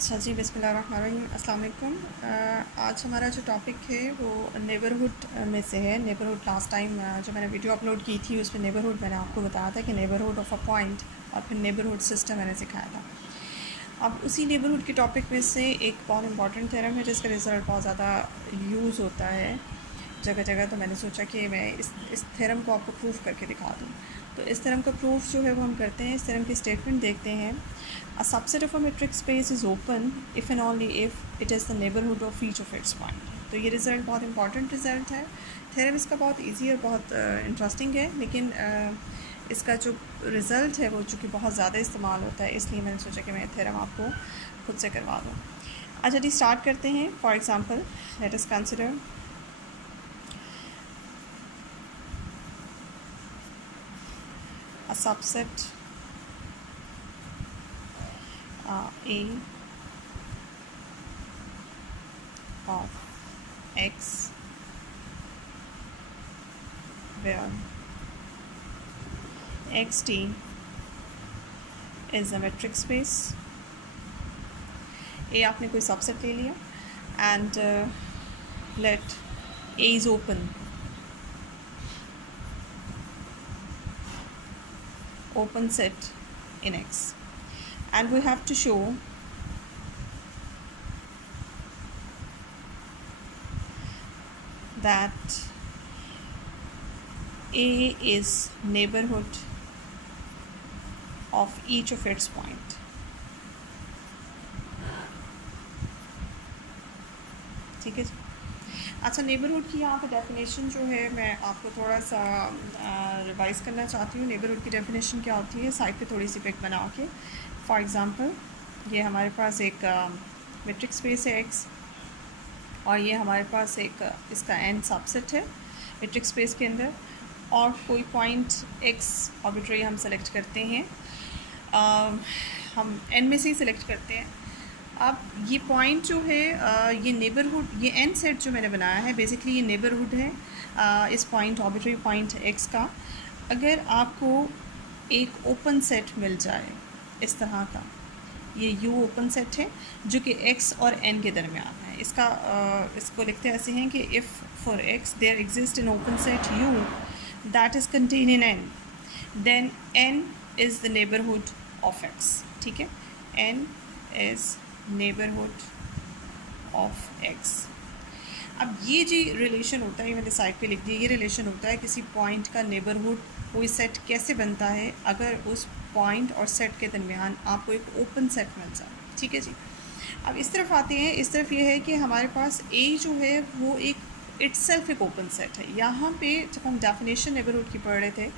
अच्छा जी, बिस्मिल्लाहिर्रहमानिर्रहीम, अस्सलाम वालेकुम। आज हमारा जो टॉपिक है वो नेबरहुड में से है। नेबरहुड लास्ट टाइम जो मैंने वीडियो अपलोड की थी उसमें नेबरहुड मैंने आपको बताया था कि नेबरहुड ऑफ अ पॉइंट, और फिर नेबरहुड सिस्टम मैंने सिखाया था। अब उसी नेबरहुड के टॉपिक में से एक बहुत इंपॉर्टेंट थ्योरम है जिसका रिज़ल्ट बहुत ज़्यादा यूज़ होता है जगह जगह, तो मैंने सोचा कि मैं इस थ्योरम को आपको प्रूफ करके दिखा दूँ। तो इस थ्योरम का प्रूफ जो है वो हम करते हैं। इस थ्योरम की स्टेटमेंट देखते हैं। A subset of a metric space is open if and only if it is the neighbourhood of each of its point. तो ये रिज़ल्ट बहुत इंपॉर्टेंट रिज़ल्ट है। थ्योरम इसका बहुत ईजी और बहुत इंटरेस्टिंग है, लेकिन इसका जो रिज़ल्ट है वो चूँकि बहुत ज़्यादा इस्तेमाल होता है, इसलिए मैंने सोचा कि मैं थ्योरम आपको खुद से करवा दूँ। अच्छा जी, स्टार्ट करते हैं। For example, let us consider a subset A of X where xt is a metric space. A आपने कोई सबसेट ले लिया and let A is open set in X, and we have to show that A is neighborhood of each of its point. ठीक है। अच्छा, neighbourhood की यहाँ पे डेफिनेशन जो है मैं आपको थोड़ा सा रिवाइज़ करना चाहती हूँ। नेबरहुड की डेफिनेशन क्या होती है, साइड पे थोड़ी सी पिक बना के। फॉर एग्ज़ाम्पल, ये हमारे पास एक मेट्रिक स्पेस है एक्स, और ये हमारे पास एक इसका एन सबसेट है मेट्रिक स्पेस के अंदर, और कोई पॉइंट एक्स आर्बिट्रेरी हम सेलेक्ट करते हैं। हम एन में से ही सिलेक्ट करते हैं। अब ये पॉइंट जो है ये नेबरहुड, ये एन सेट जो मैंने बनाया है बेसिकली ये नेबरहुड है इस पॉइंट आर्बिट्रेरी पॉइंट एक्स का। अगर आपको एक ओपन सेट मिल जाए इस तरह का, ये यू ओपन सेट है जो कि एक्स और एन के दरमियान है। इसको लिखते ऐसे हैं कि if for x there exist in open set U that is contain in N, then N is the neighbourhood of x. ठीक है, N is neighbourhood of x. अब ये जो रिलेशन होता है, मैंने साइड पे लिख दिया, ये रिलेशन होता है किसी पॉइंट का नेबरहुड कोई सेट कैसे बनता है अगर उस पॉइंट और सेट के दरमियान आपको एक ओपन सेट मिल जाए। ठीक है जी। अब इस तरफ आते हैं। इस तरफ ये है कि हमारे पास ए जो है वो एक इट्सेल्फ एक ओपन सेट है। यहाँ पे जब हम डेफिनेशन नेबरहुड की पढ़ रहे थे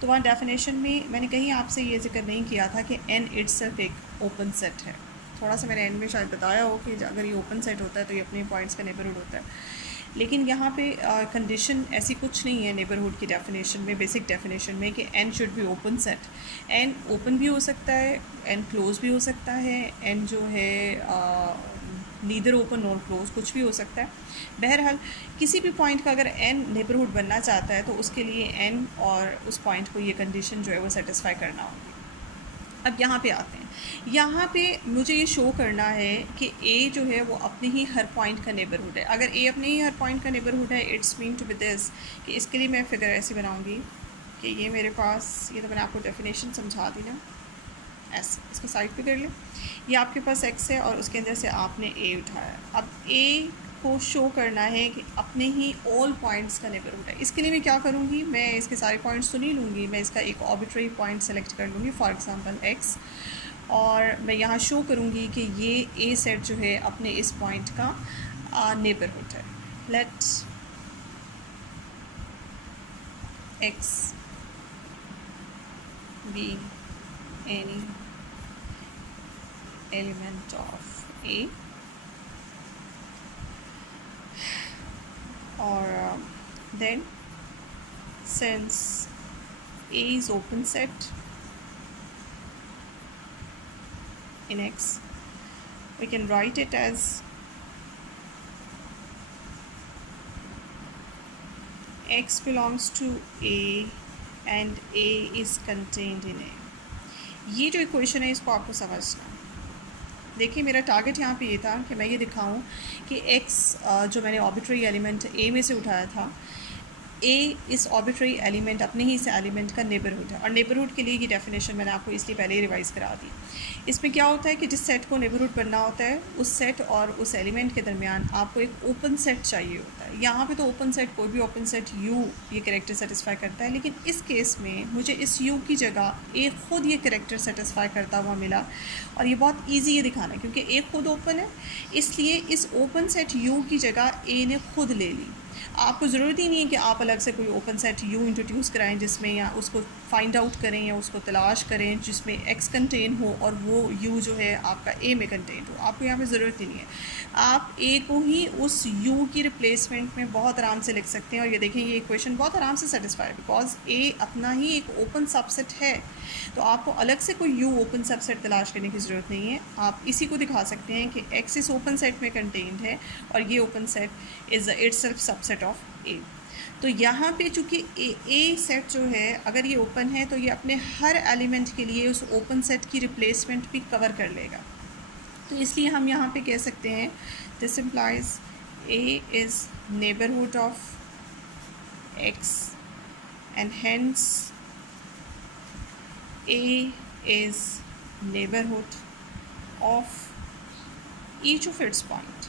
तो वहाँ डेफिनेशन में मैंने कहीं आपसे ये जिक्र नहीं किया था कि एन इट्सेल्फ एक ओपन सेट है। थोड़ा सा मैंने एंड में शायद बताया हो कि अगर ये ओपन सेट होता है तो ये अपने पॉइंट्स का नेबरहुड होता है, लेकिन यहाँ पे कंडीशन ऐसी कुछ नहीं है नेबरहुड की डेफिनेशन में, बेसिक डेफिनेशन में, कि N should be open set. N open भी हो सकता है, एन क्लोज भी हो सकता है, एन जो है नीदर ओपन नॉर क्लोज, कुछ भी हो सकता है। बहरहाल किसी भी पॉइंट का अगर एन नेबरहुड बनना चाहता है तो उसके लिए एन और उस पॉइंट को ये कंडीशन जो है वो सेटिस्फाई करना होगी। अब यहाँ पे आते हैं। यहाँ पे मुझे ये शो करना है कि ए जो है वो अपने ही हर पॉइंट का नेबरहुड है। अगर ए अपने ही हर पॉइंट का नेबरहुड है, it's mean to be this कि इसके लिए मैं फिगर ऐसे बनाऊँगी कि ये मेरे पास, ये तो मैंने आपको डेफिनेशन समझा दी ना, ऐसे इसको साइड पे कर लें। ये आपके पास एक्स है और उसके अंदर से आपने ए उठाया। अब ए को शो करना है कि अपने ही ऑल पॉइंट्स का नेबरहुड है। इसके लिए मैं क्या करूँगी, मैं इसके सारे पॉइंट्स तो नहीं लूँगी, मैं इसका एक आर्बिट्रेरी पॉइंट सेलेक्ट कर लूँगी, फॉर एग्जांपल एक्स, और मैं यहाँ शो करूँगी कि ये ए सेट जो है अपने इस पॉइंट का नेबरहुड है। Let's x be any element of A, or then since A is open set in X, we can write it as X belongs to A and A is contained in A। ये जो equation है इसको आपको समझना, देखिए मेरा target यहाँ पे ये था कि मैं ये दिखाऊं कि x जो मैंने आर्बिट्रेरी एलिमेंट a में से उठाया था, ए इस आर्बिट्रेरी एलिमेंट अपने ही इस एलिमेंट का नेबरहुड है। और नेबरहुड के लिए ये डेफिनेशन मैंने आपको इसलिए पहले ही रिवाइज़ करा दी। इसमें क्या होता है कि जिस सेट को नेबरहुड बनना होता है, उस सेट और उस एलिमेंट के दरमियान आपको एक ओपन सेट चाहिए होता है। यहाँ पे तो ओपन सेट, कोई भी ओपन सेट यू ये कैरेक्टर सेटिस्फाई करता है, लेकिन इस केस में मुझे इस यू की जगह ए खुद ये कैरेक्टर सेटिस्फाई करता हुआ मिला। और ये बहुत ईजी है दिखाना, क्योंकि ए खुद ओपन है, इसलिए इस ओपन सेट यू की जगह ए ने खुद ले ली। आपको ज़रूरत ही नहीं है कि आप अलग से कोई ओपन सेट यू इंट्रोड्यूस कराएं जिसमें, या उसको फाइंड आउट करें या उसको तलाश करें जिसमें एक्स कंटेन हो और वो यू जो है आपका ए में कंटेन हो। आपको यहाँ पे ज़रूरत ही नहीं है। आप ए को ही उस यू की रिप्लेसमेंट में बहुत आराम से लिख सकते हैं। और ये देखें, ये इक्वेशन बहुत आराम से सेटिस्फाई, बिकॉज ए अपना ही एक ओपन सबसेट है, तो आपको अलग से कोई यू ओपन सबसेट तलाश करने की ज़रूरत नहीं है। आप इसी को दिखा सकते हैं कि एक्स इस ओपन सेट में कंटेन्ड है और ये open set is itself subset of A. तो यहाँ पे चूँकि ए सेट जो है, अगर ये ओपन है तो ये अपने हर एलिमेंट के लिए उस ओपन सेट की रिप्लेसमेंट भी कवर कर लेगा। तो इसलिए हम यहाँ पे कह सकते हैं this implies A is neighbourhood of x and hence A is neighborhood of each of its point।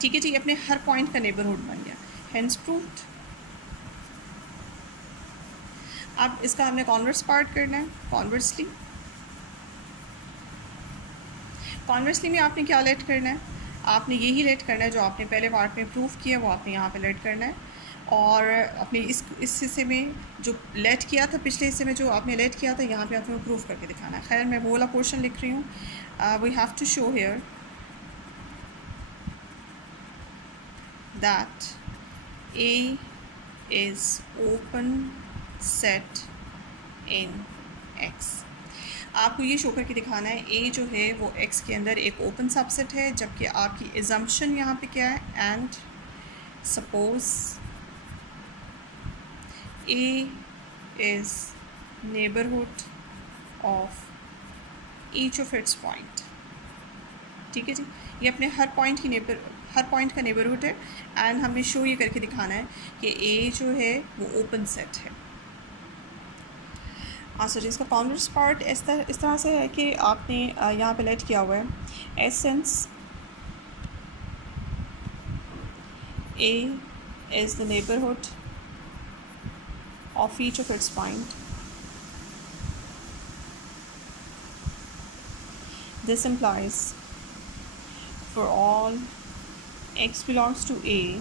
ठीक है जी, अपने हर पॉइंट का नेबरहुड बन गया, हेंस प्रूव्ड। अब इसका हमने कॉन्वर्स पार्ट करना है। कॉन्वर्सली में आपने क्या लेट करना है? आपने यही लेट करना है जो आपने पहले पार्ट में प्रूव किया, वो आपने यहाँ पे लेट करना है। और अपने इस हिस्से में जो लेट किया था, पिछले हिस्से में जो आपने लेट किया था, यहाँ पे आपने प्रूफ करके दिखाना है। खैर मैं वो वाला पोर्शन लिख रही हूँ। We have to show here that A is open set in X. आपको ये शो करके दिखाना है ए जो है वो एक्स के अंदर एक ओपन सबसेट है, जबकि आपकी एजम्पशन यहाँ पे क्या है, and suppose A is neighborhood of each of its point। ठीक है जी, ये अपने हर पॉइंट का नेबरहुड है। एंड हमने शो ये करके दिखाना है कि A जो है वो ओपन सेट है। अच्छा जी, इसका कॉन्वर्स पार्ट इस तरह से है कि आपने यहाँ पे लेट किया हुआ है essence A is the neighborhood of each of its point। This implies for all x belongs to A,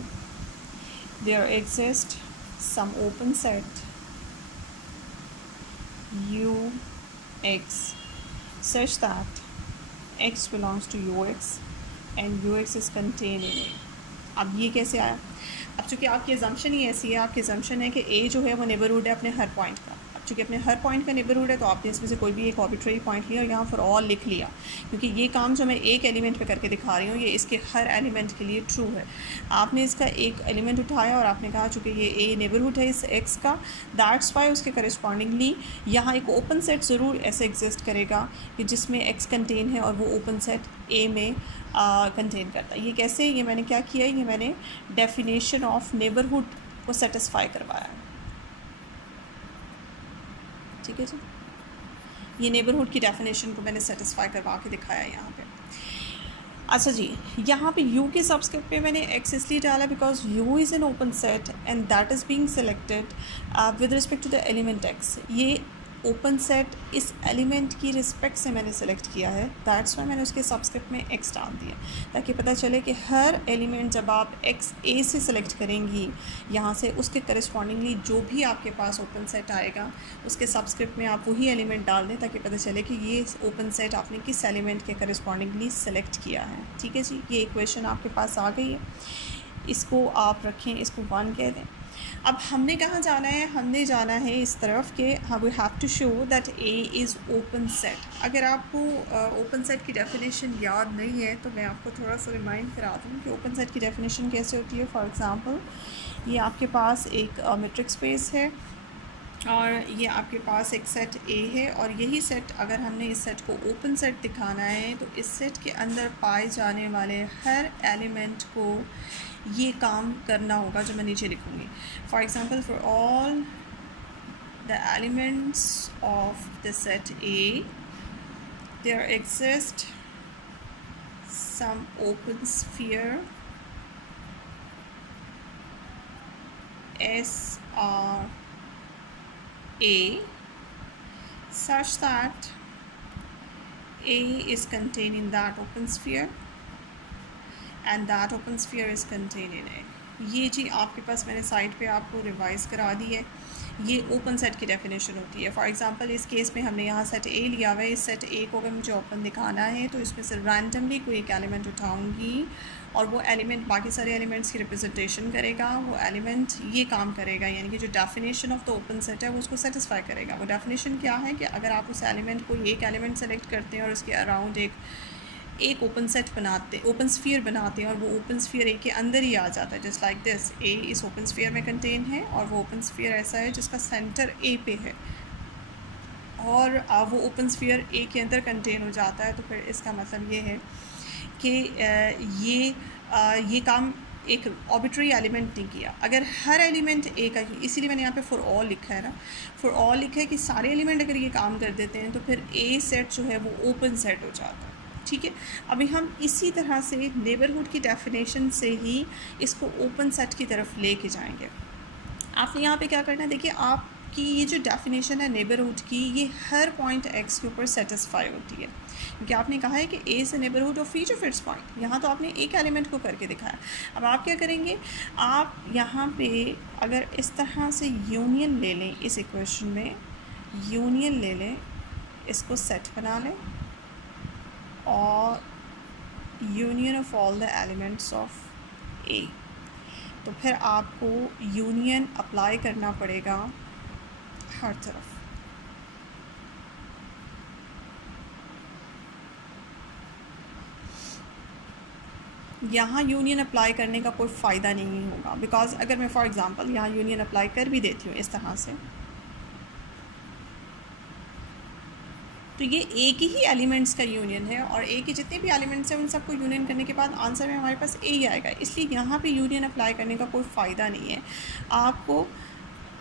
there exists some open set Ux such that x belongs to Ux and Ux is contained in A। अब ये कैसे आया? अब चूँकि आपकी assumption ही ऐसी है, आपकी एजम्पशन है कि ए जो है वो नेबरहुड है अपने हर पॉइंट का। अब चूँकि अपने हर पॉइंट का नेबरहुड है, तो आपने इसमें से कोई भी एक आर्बिट्रेरी पॉइंट लिया और यहाँ फॉर ऑल लिख लिया, क्योंकि ये काम जो मैं एक एलिमेंट पे करके दिखा रही हूँ ये इसके हर एलिमेंट के लिए ट्रू है। आपने इसका एक एलिमेंट उठाया और आपने कहा चूँकि ये ए नेबरहुड है इस एक्स का, दैट्स वाई उसके करस्पॉन्डिंगली यहाँ एक ओपन सेट ज़रूर ऐसे एग्जिस्ट करेगा कि जिसमें एक्स कंटेन है और वो ओपन सेट ए में कंटेन करता है। ये कैसे? ये मैंने क्या किया, ये मैंने डेफिनेशन ऑफ नेबरहुड को सेटिस्फाई करवाया है। ठीक है जी, ये नेबरहुड की डेफिनेशन को मैंने सेटिस्फाई करवा के दिखाया है यहाँ पे। अच्छा जी, यहाँ पे u के सबस्क्रिप्ट पे मैंने x इसलिए डाला because u is an open set and that is being selected with respect to the element x। ये ओपन सेट इस एलिमेंट की रिस्पेक्ट से मैंने सेलेक्ट किया है, दैट्स वाई मैंने उसके सबस्क्रिप्ट में x डाल दिया, ताकि पता चले कि हर एलिमेंट जब आप x a से सेलेक्ट करेंगी यहाँ से, उसके करस्पॉन्डिंगली जो भी आपके पास ओपन सेट आएगा उसके सबस्क्रिप्ट में आप वही एलिमेंट डाल दें, ताकि पता चले कि ये ओपन सेट आपने किस एलिमेंट के करस्पॉन्डिंगली सेलेक्ट किया है। ठीक है जी, ये इक्वेशन आपके पास आ गई है, इसको आप रखें, इसको 1 कह दें। अब हमने कहाँ जाना है? हमने जाना है इस तरफ के we have to show that A is open set. अगर आपको ओपन सेट की डेफिनेशन याद नहीं है तो मैं आपको थोड़ा सा रिमाइंड करा दूँ कि ओपन सेट की डेफिनेशन कैसे होती है। फॉर एग्ज़ाम्पल, ये आपके पास एक मेट्रिक स्पेस है और ये आपके पास एक सेट ए है, और यही सेट अगर हमने इस सेट को ओपन सेट दिखाना है तो इस सेट के अंदर पाए जाने वाले हर एलिमेंट को ये काम करना होगा जो मैं नीचे लिखूँगी. For example, for all the elements of the set A there exist some open sphere SR A such that A is contained in that open sphere and that open sphere is contained in A. ये जी आपके पास मैंने side पे आपको revise करा दी है. ये open set की definition होती है. फॉर एग्जांपल इस केस में हमने यहाँ सेट ए लिया हुआ है. इस सेट ए को अगर मुझे ओपन दिखाना है तो इसमें से रैंडमली कोई एक एलिमेंट उठाऊंगी और वो एलिमेंट बाकी सारे एलिमेंट्स की रिप्रेजेंटेशन करेगा. वो एलिमेंट ये काम करेगा, यानी कि जो definition of the open set है वो उसको सेटिस्फाई करेगा. वो डेफिनेशन क्या है कि अगर आप उस एलिमेंट को एक एलिमेंट सेलेक्ट करते हैं और उसके अराउंड एक ओपन सेट बनाते, ओपन स्फीयर बनाते हैं, और वो ओपन स्फीयर ए के अंदर ही आ जाता है. जस्ट लाइक दिस, ए इस ओपन स्फीयर में कंटेन है और वो ओपन स्फीयर ऐसा है जिसका सेंटर ए पे है, और वो ओपन स्फीयर ए के अंदर कंटेन हो जाता है. तो फिर इसका मतलब ये है कि ये काम एक आर्बिट्रेरी एलिमेंट नहीं किया. अगर हर एलिमेंट ए का, इसीलिए मैंने यहाँ पे फॉर ऑल लिखा है ना, फॉर ऑल लिखा है कि सारे एलिमेंट अगर ये काम कर देते हैं तो फिर ए सेट जो है वो ओपन सेट हो जाता है. ठीक है. अभी हम इसी तरह से नेबरहुड की डेफिनेशन से ही इसको ओपन सेट की तरफ लेके जाएंगे. आपने यहाँ पे क्या करना है, देखिए आपकी ये जो डेफिनेशन है नेबरहुड की, ये हर पॉइंट एक्स के ऊपर सेटिस्फाई होती है, क्योंकि आपने कहा है कि A is the neighbourhood of each of its point. यहाँ तो आपने एक एलिमेंट को करके दिखाया. अब आप क्या करेंगे, आप यहाँ पे अगर इस तरह से यूनियन ले लें, इस इक्वेशन में यूनियन ले लें, इसको सेट बना लें और union of all the elements of A, तो फिर आपको यूनियन अप्लाई करना पड़ेगा हर तरफ. यहाँ यूनियन अप्लाई करने का कोई फ़ायदा नहीं होगा, बिकॉज़ अगर मैं फॉर एग्ज़ाम्पल यहाँ यूनियन अप्लाई कर भी देती हूँ इस तरह से, तो ये एक ही एलिमेंट्स का यूनियन है, और ए के जितने भी एलिमेंट्स हैं उन सबको यूनियन करने के बाद आंसर में हमारे पास ए ही आएगा. इसलिए यहाँ पे यूनियन अप्लाई करने का कोई फ़ायदा नहीं है, आपको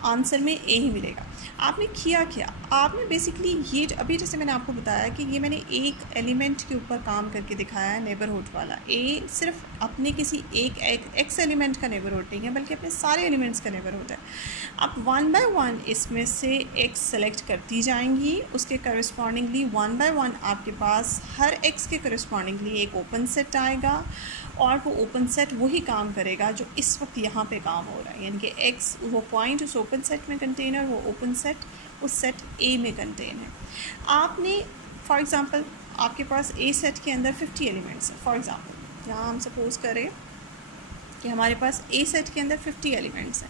आंसर में ए ही मिलेगा. आपने किया क्या, आपने बेसिकली ये अभी जैसे मैंने आपको बताया कि ये मैंने एक एलिमेंट के ऊपर काम करके दिखाया है नेबरहुड वाला. ए सिर्फ अपने किसी एक एक्स एलिमेंट का नेबरहुड नहीं है, बल्कि अपने सारे एलिमेंट्स का नेबरहुड है. आप वन बाय वन इसमें से एक्स सेलेक्ट करती जाएंगी, उसके करस्पॉन्डिंगली वन बाय वन आपके पास हर एक्स के करस्पॉन्डिंगली एक ओपन सेट आएगा, और वो ओपन सेट वही काम करेगा जो इस वक्त यहाँ पे काम हो रहा है, यानी कि एक्स वो पॉइंट उस ओपन सेट में कंटेन है, वो ओपन सेट उस सेट ए में कंटेन है. आपने फॉर एग्ज़ाम्पल आपके पास ए सेट के अंदर 50 एलिमेंट्स हैं. फॉर एग्ज़ाम्पल यहाँ हम सपोज़ करें कि हमारे पास ए सेट के अंदर 50 एलिमेंट्स हैं.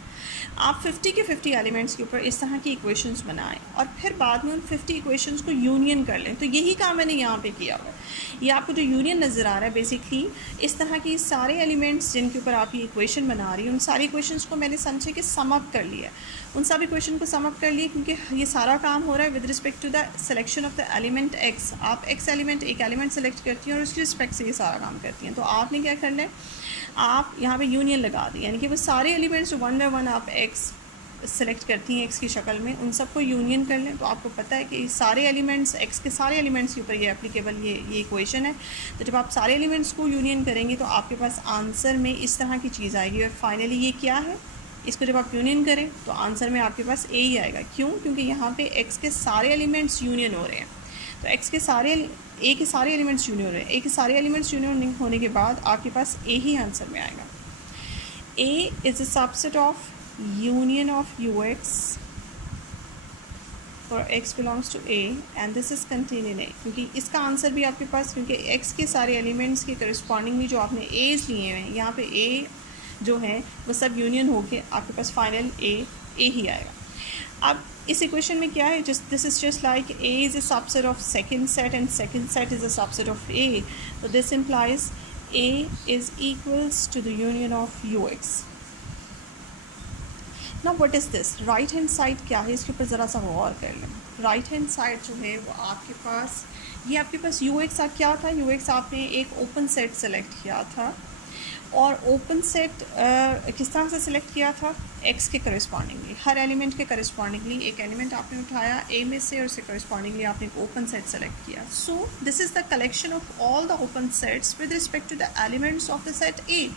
आप 50 के 50 एलिमेंट्स के ऊपर इस तरह की इक्वेशंस बनाएं और फिर बाद में उन 50 इक्वेशंस को यूनियन कर लें. तो यही काम मैंने यहाँ पे किया हुआ है. ये आपको जो यूनियन नज़र आ रहा है, बेसिकली इस तरह की सारे एलिमेंट्स जिनके ऊपर आप ये इक्वेशन बना रही हैं, उन सारी इक्वेशंस को मैंने समझे कि सम अप कर लिया. उन सब इक्वेशन को सम अप कर लिए, क्योंकि ये सारा काम हो रहा है with respect to the selection of the element x. आप एक्स एलिमेंट एक एलिमेंट सेलेक्ट करती हैं और उसकी रिस्पेक्ट से ये सारा काम करती हैं. तो आपने क्या करना है, आप यहाँ पे यूनियन लगा दी, यानी कि वो सारे एलिमेंट्स जो वन बाय वन आप एक्स सेलेक्ट करती हैं एक्स की शक्ल में, उन सबको यूनियन कर लें. तो आपको पता है कि सारे एलिमेंट्स एक्स के सारे एलिमेंट्स के ऊपर ये एप्लीकेबल ये इक्वेशन है. तो जब आप सारे एलिमेंट्स को यूनियन करेंगे तो आपके पास आंसर में इस तरह की चीज़ आएगी. और फाइनली ये क्या है, इसको जब आप यूनियन करें तो आंसर में आपके पास ए ही आएगा. क्यों? क्योंकि यहाँ पे एक्स के सारे एलिमेंट्स यूनियन हो रहे हैं. तो एक्स के सारे ए के सारे एलिमेंट्स यूनियन हो रहे हैं. ए के सारे एलिमेंट्स यूनियन होने के बाद आपके पास ए ही आंसर में आएगा. A is a subset of union of ux for x belongs to a and this is contained in a. क्योंकि इसका आंसर भी आपके पास, क्योंकि x के सारे एलिमेंट्स के करस्पॉन्डिंगली जो आपने a's लिए हैं, यहाँ पे a जो है वो सब यूनियन होके आपके पास फाइनल a ही आएगा. अब इस इक्वेशन में क्या है, this is just like a is a subset of second set and second set is a subset of a. तो this implies a is equals to the union of ux. ना what is this, right hand side क्या है, इसके ऊपर ज़रा सा गौर कर लें। राइट हैंड साइड जो है वो आपके पास, ये आपके पास यू एक्स क्या था, यू एक्स आपने एक ओपन सेट सेलेक्ट किया था, और ओपन सेट किस तरह से सिलेक्ट किया था, एक्स के करस्पॉन्डिंगली, हर एलिमेंट के करस्पॉन्डिंगली एक एलिमेंट आपने उठाया ए में से और उसके करस्पॉन्डिंगली आपने एक ओपन सेट सेलेक्ट किया। So this is the collection of all the open sets with respect to the elements of the set A.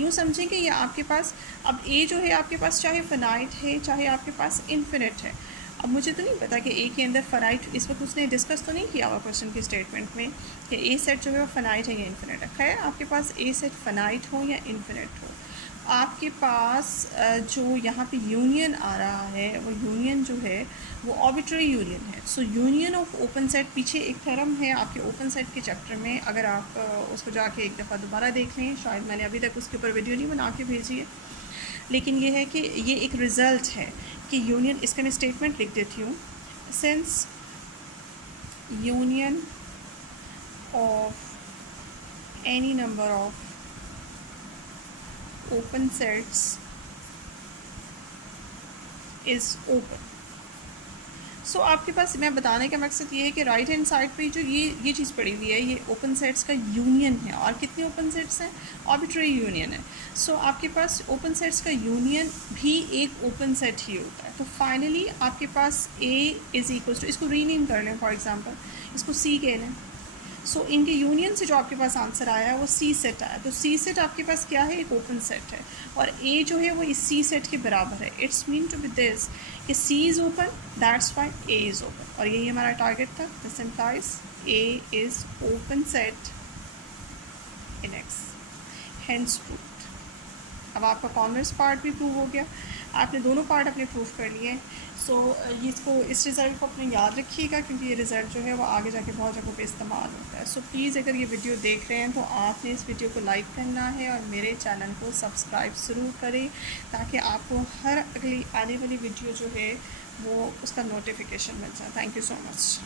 यूँ समझें कि ये आपके पास, अब ए जो है आपके पास चाहे फिनाइट है चाहे आपके पास इन्फिनिट है। अब मुझे तो नहीं पता कि ए के अंदर फ़नाइट, इस वक्त उसने डिस्कस तो नहीं किया हुआ क्वेश्चन की स्टेटमेंट में कि ए सेट जो है वो फ़नाइट है या इन्फिनिट है। खैर आपके पास ए सेट फ़नाइट हो या इन्फिनिट हो, आपके पास जो यहाँ पे यूनियन आ रहा है वो यूनियन जो है वो आर्बिट्रेरी यूनियन है। सो यूनियन ऑफ ओपन सेट, पीछे एक थ्योरम है आपके ओपन सेट के चैप्टर में, अगर आप उसको जाके एक दफ़ा दोबारा देख लें, शायद मैंने अभी तक उसके ऊपर वीडियो नहीं बना के भेजी है, लेकिन ये है कि ये एक रिज़ल्ट है कि यूनियन, इसका मैं स्टेटमेंट लिख देती हूँ, since union of any number of open sets is open. So आपके पास, मैं बताने का मकसद ये है कि राइट हैंड साइड पे जो ये चीज़ पड़ी हुई है, ये ओपन सेट्स का यूनियन है। और कितने ओपन सेट्स हैं, आर्बिट्रेरी यूनियन है। सो आपके पास ओपन सेट्स का यूनियन भी एक ओपन सेट ही होता है। तो फाइनली आपके पास ए इज़ इक्वल्स टू, इसको रीनेम कर लें, फॉर एग्जांपल इसको सी कह लें। सो इनके यूनियन से जो आपके पास आंसर आया है वो सी सेट आया। तो सी सेट आपके पास क्या है, एक ओपन सेट है, और ए जो है वो इस सी सेट के बराबर है। It's mean to be this कि C is open, that's why A is open, और यही हमारा टारगेट था। This implies A is open set in X, hence proved. अब आपका कॉन्वर्स पार्ट भी प्रूव हो गया, आपने दोनों पार्ट अपने प्रूव कर लिए। सो इसको, इस रिज़ल्ट को अपने याद रखिएगा, क्योंकि ये रिज़ल्ट जो है वो आगे जाके बहुत जगहों पे इस्तेमाल होता है। सो प्लीज़ अगर ये वीडियो देख रहे हैं तो आपने इस वीडियो को लाइक करना है और मेरे चैनल को सब्सक्राइब ज़रूर करें, ताकि आपको हर अगली आने वाली वीडियो जो है वो उसका नोटिफिकेशन मिल जाए। Thank you so much.